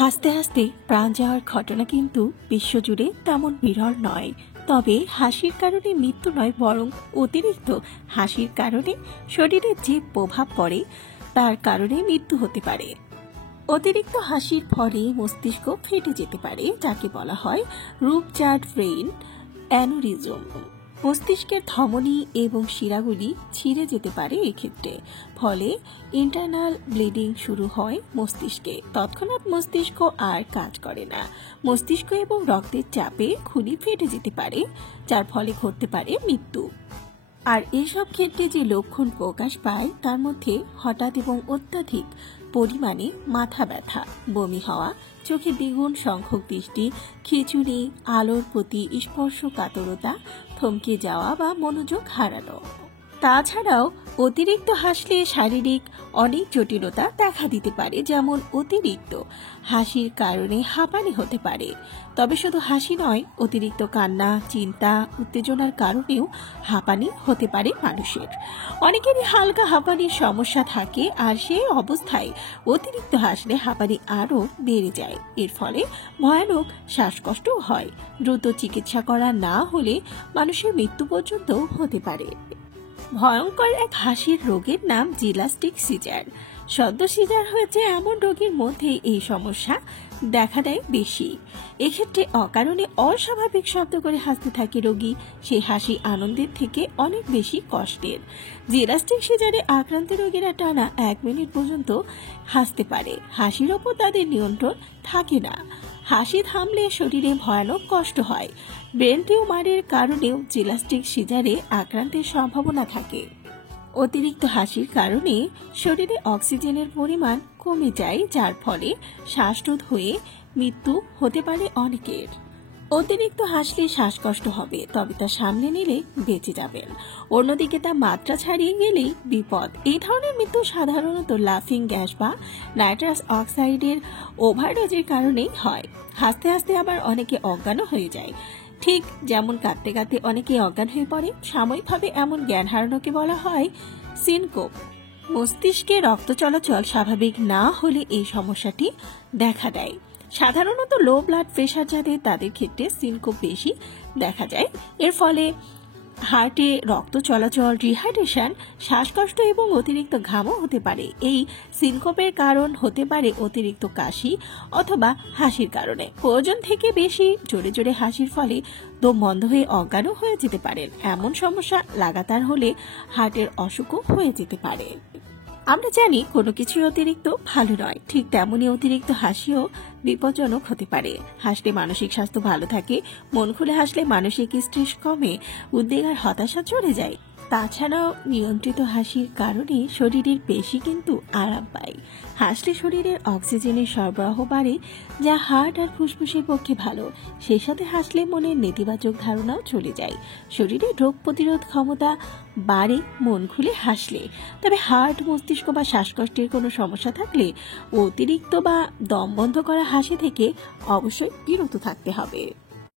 হাসতে হাসতে প্রাণ যাওয়ার ঘটনা কিন্তু বিশ্বজুড়ে তেমন বিরল নয়। তবে হাসির কারণে মৃত্যু নয়, বরং অতিরিক্ত হাসির কারণে শরীরে যে প্রভাব পড়ে তার কারণে মৃত্যু হতে পারে। অতিরিক্ত হাসির ফলে মস্তিষ্ক ফেটে যেতে পারে, যাকে বলা হয় রূপচাঁদ ব্রেইন অ্যানুরিজম। মস্তিষ্কের ধমনী এবং শিরাগুলি ছিঁড়ে যেতে পারে এক্ষেত্রে। ফলে ইন্টারনাল ব্লিডিং শুরু হয় মস্তিষ্কে। তৎক্ষণাৎ মস্তিষ্ক আর কাজ করে না। মস্তিষ্ক এবং রক্তের চাপে খুলি ফেটে যেতে পারে, যার ফলে ঘটতে পারে মৃত্যু। আর এসব ক্ষেত্রে যে লক্ষণ প্রকাশ পায় তার মধ্যে হঠাৎ এবং অত্যাধিক পরিমাণে মাথা ব্যথা, বমি হওয়া, চোখে দ্বিগুণ সংখ্যক দৃষ্টি, খিঁচুনি, আলোর প্রতি স্পর্শকাতরতা, থমকে যাওয়া বা মনোযোগ হারানো। তাছাড়াও অতিরিক্ত হাসলে শারীরিক অনেক জটিলতা দেখা দিতে পারে, যেমন অতিরিক্ত হাসির কারণে হাঁপানি হতে পারে। তবে শুধু হাসি নয়, অতিরিক্ত কান্না, চিন্তা, উত্তেজনার কারণেও হাঁপানি হতে পারে মানুষের। অনেকেরই হালকা হাঁপানির সমস্যা থাকে, আর সেই অবস্থায় অতিরিক্ত হাসলে হাঁপানি আরও বেড়ে যায়। এর ফলে ভয়ানক শ্বাসকষ্টও হয়। দ্রুত চিকিৎসা করা না হলে মানুষের মৃত্যু পর্যন্ত হতে পারে। ভয়ঙ্কর এক হাসির রোগের নাম জিলাস্টিক সিজার। সদ্য সিজার হয়েছে এমন রোগীর মধ্যে এই সমস্যা দেখা দেয় বেশি। এক্ষেত্রে অকারণে অস্বাভাবিক শব্দ করে হাসতে থাকে রোগী। সেই হাসি আনন্দের থেকে অনেক বেশি কষ্টের। জিলাস্টিক সিজারে আক্রান্ত রোগীরা টানা 1 মিনিট পর্যন্ত হাসতে পারে। হাসির ওপর তাদের নিয়ন্ত্রণ থাকে না। হাসি থামলে শরীরে ভয়ানক কষ্ট হয়। ব্রেন টিউমারের কারণেও জিলাস্টিক সিজারে আক্রান্তের সম্ভাবনা থাকে। অতিরিক্ত হাসির কারণে শরীরে অক্সিজেনের পরিমাণ কমে যায়, যার ফলে শ্বাসরোধ হয়ে মৃত্যু হতে পারে অনেকের। অতিরিক্ত হাসলে শ্বাসকষ্ট হবে, তবে তা সামনে নিলে বেঁচে যাবেন। অন্যদিকে তা মাত্রা ছাড়িয়ে গেলেই বিপদ। এই ধরনের মৃত্যু সাধারণত লাফিং গ্যাস বা নাইট্রাস অক্সাইডের ওভারডোজের কারণেই হয়। হাসতে হাসতে আবার অনেকে অজ্ঞানও হয়ে যায়। ঠিক যেমন কাঁদতে কাঁদতে অনেকে অজ্ঞান হয়ে পড়ে। সাময়িকভাবে এমন জ্ঞান হারানোকে বলা হয় সিনকোপ। মস্তিষ্কে রক্ত চলাচল স্বাভাবিক না হলে এই সমস্যাটি দেখা দেয়। সাধারণত লো ব্লাড প্রেশার যাদের, তাদের ক্ষেত্রে সিনকোপ বেশি দেখা যায়। এর ফলে হার্টে রক্ত চলাচল, ডিহাইড্রেশন, শ্বাসকষ্ট এবং অতিরিক্ত ঘামও হতে পারে। এই সিনকোপের কারণ হতে পারে অতিরিক্ত কাশি অথবা হাসির কারণে। প্রয়োজন থেকে বেশি জোরে জোরে হাসির ফলে দম বন্ধ হয়ে অজ্ঞানও হয়ে যেতে পারেন। এমন সমস্যা লাগাতার হলে হার্টের অসুখও হয়ে যেতে পারে। আমরা জানি কোনো কিছুই অতিরিক্ত ভালো নয়, ঠিক তেমনি অতিরিক্ত হাসিও বিপজ্জনক হতে পারে। হাসলে মানসিক স্বাস্থ্য ভালো থাকে। মন খুলে হাসলে মানসিক স্ট্রেস কমে, উদ্বেগ আর হতাশা চলে যায়। তাছাড়াও নিয়ন্ত্রিত হাসির কারণে শরীরের পেশি কিন্তু আরাম পায়। হাসলে শরীরের অক্সিজেনের সরবরাহ বাড়ে, যা হার্ট আর ফুসফুসের পক্ষে ভালো। সেই সাথে হাসলে মনের নেতিবাচক ধারণাও চলে যায়। শরীরের রোগ প্রতিরোধ ক্ষমতা বাড়ে মন খুলে হাসলে। তবে হার্ট, মস্তিষ্ক বা শ্বাসকষ্টের কোনো সমস্যা থাকলে অতিরিক্ত বা দম বন্ধ করা হাসি থেকে অবশ্যই বিরত থাকতে হবে।